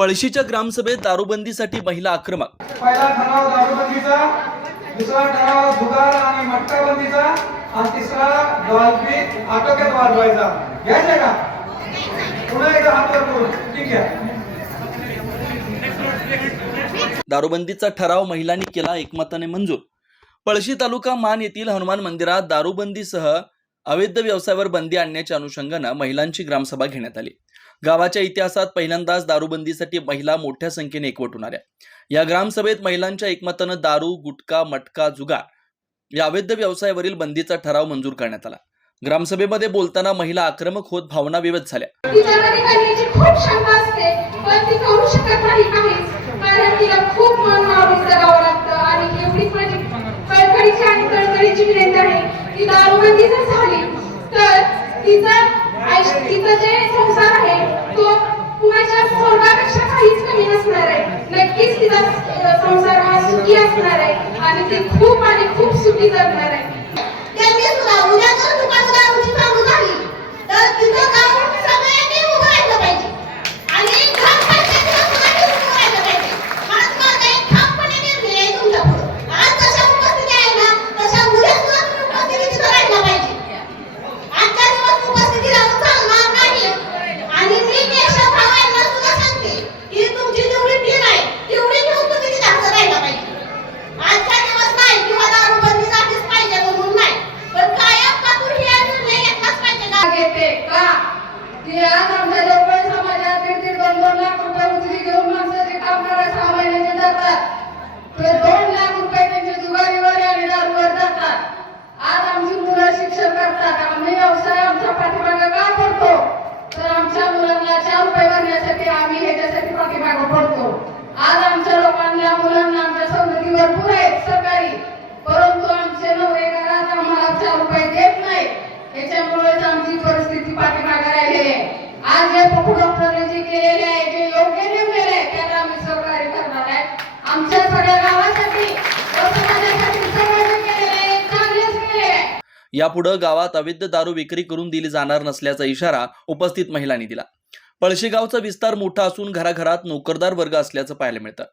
पळशीच्या ग्रामसभेत दारूबंदीसाठी महिला आक्रमक. पहिला ठराव दारूबंदीचा दुसरा ठराव जुगार आणि आणि तिसरा आटोक्यात का? पुन्हा एकदा हात वर करून. ठीक आहे. दारूबंदीचा ठराव महिलांनी केला एकमताने मंजूर. पळशी तालुका मान येथील हनुमान मंदिरात दारूबंदीसह अवैध व्यवसायावर बंदी आणण्याच्या अनुषंगानं महिलांची ग्रामसभा घेण्यात आली. गावाच्या इतिहासात पहिल्यांदाच दारूबंदीसाठी महिला मोठ्या संख्येने एकवटून आल्या या ग्रामसभेत महिलांच्या एकमतानं दारू गुटखा मटका जुगार या अवैध व्यवसायावरील बंदीचा ठराव मंजूर करण्यात आला. ग्रामसभेमध्ये बोलताना महिला आक्रमक होत भावना विवत झाल्या आणि तिथं जे संसार आहे तो कुणाच्या स्वर्गापेक्षा काहीच कमी नसणार आहे. नक्कीच तिचा संसार हा सुखी असणार आहे. आणि ती खूप आणि खूप सुखी जगणार आहे त्यांनी सुद्धा उद्या जर दुकान दारूची चालू झाली तर तिथं जाऊन सगळ्यांनी उभं राहिलं पाहिजे आणि ग्रामपंचायतीला सुद्धा घेऊन उभं राहिलं पाहिजे हाच माझा एक ठामपणे निर्णय आहे तुमच्या पुढं आज जशा उपस्थिती आहे ना तशा उद्या सुद्धा तुम्ही उपस्थिती तिथं राहिलं पाहिजे आजच्या दिवस उपस्थिती राहून चालणार नाही आणि मी केशव भाऊ यांना सुद्धा सांगते की तुमची जेवढी टीम आहे तेवढी घेऊन तुम्ही तिथं हजर राहिला पाहिजे आजच्या दिवस नाही किंवा दारूबंदी झालीच पाहिजे म्हणून नाही पण कायम पातून हे निर्णय घेतलाच पाहिजे का घेते का ती आज आमच्या जवळ समाजात दीड दीड दोन दोन लाख रुपये उचली घेऊन माणसं जे काम करायला सहा महिन्याचे जातात ते दोन लाख रुपये त्यांचे जुगारीवर आणि दारूवर जातात. आज आमची मुलं शिक्षण करतात. आम्ही व्यवसाय आमच्या पाठीमागे का पडतो? तर आमच्या मुलांना चार रुपये भरण्यासाठी आम्ही ह्याच्यासाठी पाठीमागे पडतो. आज आमच्या लोकांना मुलांना आमच्या सवलती भरपूर आहेत सरकारी. परंतु आमचे नवरे घरात आम्हाला चार रुपये देत नाही याच्यामुळेच आमची परिस्थिती पाठीमागे राहिलेली आहे. आज जे पप्पू यापुढे गावात अवैध दारू विक्री करून दिली जाणार नसल्याचा इशारा उपस्थित महिलांनी दिला. पळशीगावचा विस्तार मोठा असून घराघरात नोकरदार वर्ग असल्याचं पाहायला मिळतं.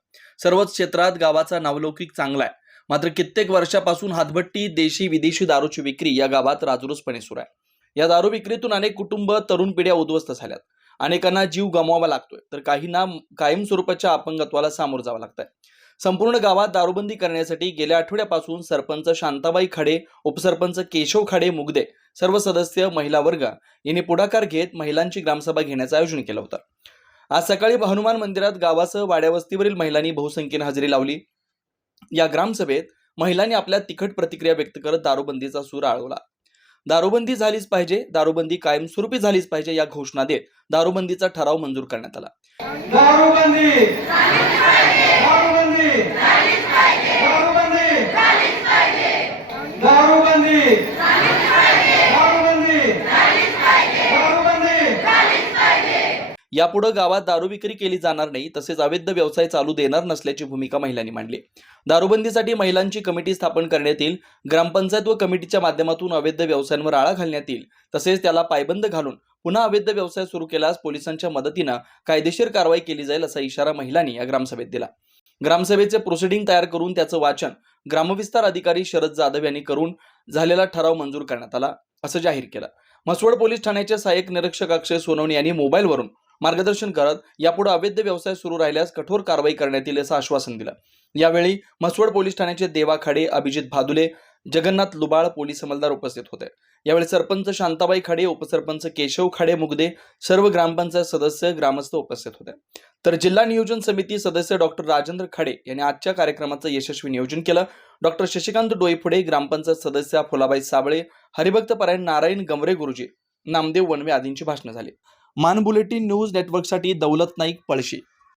सर्वच क्षेत्रात गावाचा नावलौकिक चांगला आहे. मात्र कित्येक वर्षापासून हातभट्टी देशी विदेशी दारूची विक्री या गावात राजरोसपणे सुरू आहे. या दारू विक्रीतून अनेक कुटुंब तरुण पिढ्या उद्ध्वस्त झाल्यात. अनेकांना जीव गमवावा लागतोय. तर काहींना कायमस्वरूपाच्या अपंगत्वाला सामोरं जावं लागतंय. संपूर्ण गावात दारूबंदी करण्यासाठी गेल्या आठवड्यापासून सरपंच शांताबाई खाडे उपसरपंच केशव खाडे मुगदे सर्व सदस्य महिला वर्ग यांनी पुढाकार घेत महिलांची ग्रामसभा घेण्याचं आयोजन केलं होतं. आज सकाळी हनुमान मंदिरात गावासह वाड्यावस्तीवरील महिलांनी बहुसंख्येने हजेरी लावली. या ग्रामसभेत महिलांनी आपल्या तिखट प्रतिक्रिया व्यक्त करत दारूबंदीचा सूर आळवला. दारूबंदी झालीच पाहिजे दारूबंदी कायमस्वरूपी झालीच पाहिजे या घोषणा देत दारूबंदीचा ठराव मंजूर करण्यात आला दारूबंदी दारूबंदी दारूबंदी दारूबंदी दारूबंदी दारूबंदी यापुढे गावात दारू विक्री केली जाणार नाही तसेच अवैध व्यवसाय चालू देणार नसल्याची भूमिका महिलांनी मांडली. दारूबंदीसाठी महिलांची कमिटी स्थापन करण्यात येईल. ग्रामपंचायत व कमिटीच्या माध्यमातून अवैध व्यवसायांवर आळा घालण्यात येईल. तसेच त्याला पायबंद घालून पुन्हा अवैध व्यवसाय सुरू केल्यास पोलिसांच्या मदतीनं कायदेशीर कारवाई केली जाईल असा इशारा महिलांनी या ग्रामसभेत दिला. ग्रामसभेचे प्रोसिडिंग तयार करून त्याचं वाचन ग्रामविस्तार अधिकारी शरद जाधव यांनी करून झालेला ठराव मंजूर करण्यात आला असं जाहीर केलं. म्हसवड पोलीस ठाण्याचे सहाय्यक निरीक्षक अक्षय सोनवणे यांनी मोबाईलवरून मार्गदर्शन करत यापुढे अवैध व्यवसाय सुरू राहिल्यास कठोर कारवाई करण्यात येईल असं आश्वासन दिलं. यावेळी म्हसवड पोलीस ठाण्याचे देवा खाडे अभिजित भादुले जगन्नाथ लुबाळ पोलीस अंमलदार उपस्थित होते. यावेळी सरपंच शांताबाई खाडे उपसरपंच केशव खाडे मुगदे सर्व ग्रामपंचायत सदस्य ग्रामस्थ उपस्थित होते. तर जिल्हा नियोजन समिती सदस्य डॉक्टर राजेंद्र खाडे यांनी आजच्या कार्यक्रमाचं यशस्वी नियोजन केलं. डॉक्टर शशिकांत डोईफुडे ग्रामपंचायत सदस्या फुलाबाई साबळे हरिभक्त परायण नारायण गमरे गुरुजी नामदेव वनवे आदींची भाषणं झाली. मान बुलेटिन न्यूज नेटवर्कसाठी दौलत नाईक पळशी